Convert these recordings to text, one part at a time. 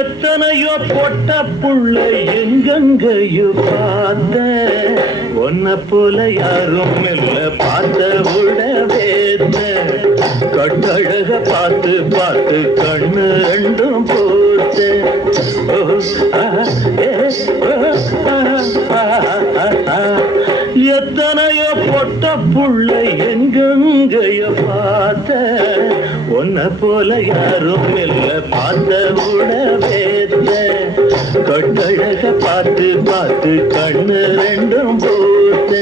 எத்தனையோ பொட்ட புள்ள எங்கெங்கையோ பார்த்த ஒன்ன போல யாரும் இல்ல பார்த்த விடவேத்த கட்டழக பார்த்து பார்த்து கண்ணு ரெண்டும் போத்த எத்தனையோ பொட்ட புள்ள எங்கெங்கைய பார்த்த ஒன்ன போல யாரும் இல்ல பார்த்த உடவேத்த கட்டழக பார்த்து பார்த்து கண்ணு ரெண்டும் போத்த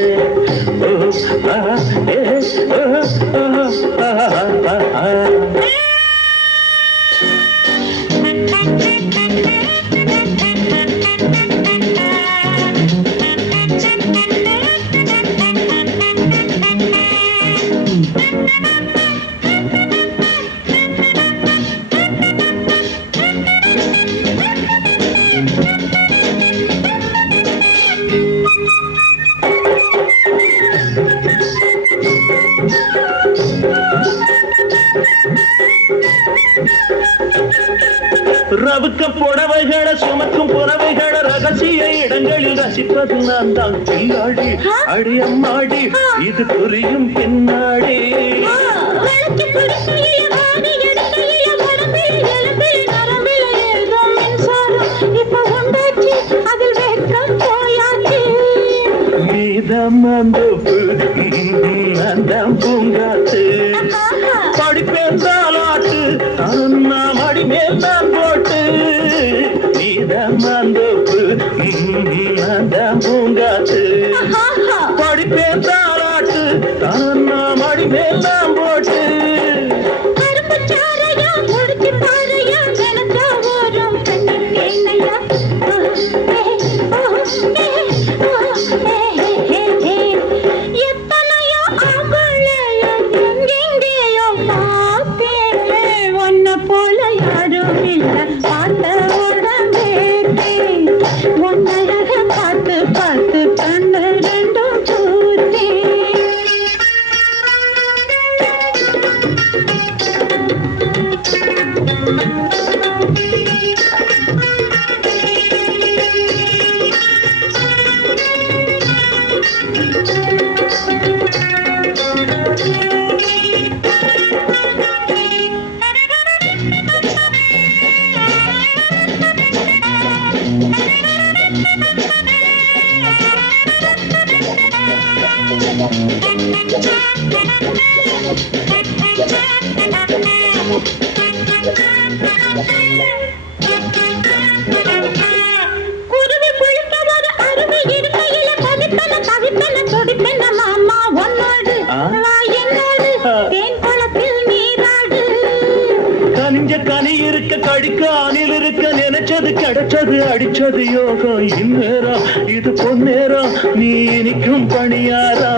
ரவுக்க புடவைகளை சுமக்கும் புறவைகளை ரகசிய இடங்களில் ரசிப்பது நான் தான் பின்னாடி அடி அம்மாடி இது புரியும் பின்னாடி நீதமந்தோப்பு நந்தம் பூங்காத்து படிப்பேந்தாலாட்டு நாம் அடிமேல் தான் போட்டு நீதமந்தோப்பு நந்தம் பூங்காத்து படிப்பேந்தாலாட்டு நாம் அடிமேல் தான் போட்டு கனி இருக்க கடிக்க அணில் இருக்க நினைச்சது கிடைச்சது அடிச்சது யோகம் இந்நேரம் இது பொன்னேரம் நீ இனிக்கும் பணியாரா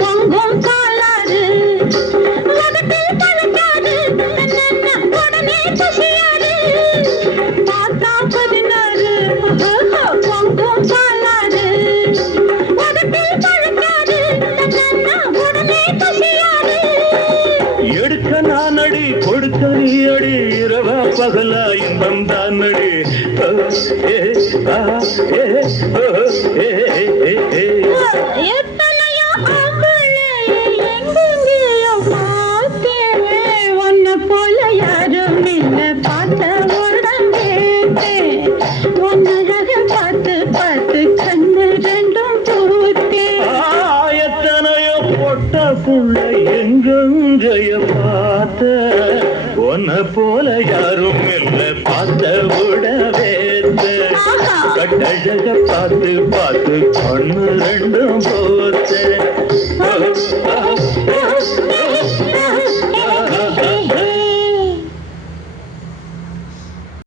பொங்கும் காலாறு உடனே பசியாரு பார்த்தா 16 பொங்கும் காலாறு எடுக்க நானடி கொடுக்க நீ அடி இரவா பகலா இன்பம் தான் அடி ஒன்ன போல யாரும் இல்ல பார்த்த உடம்பே ஒன்னழக பார்த்து பார்த்து கண்ணு ரெண்டும் பூத்தே எத்தனையோ பொட்ட புள்ள எங்கெங்கைய பார்த்த ஒன்ன போல யாரும் இல்ல பார்த்த விடவேத்த கட்டழக பார்த்து பார்த்து கண்ணு ரெண்டும் போத்த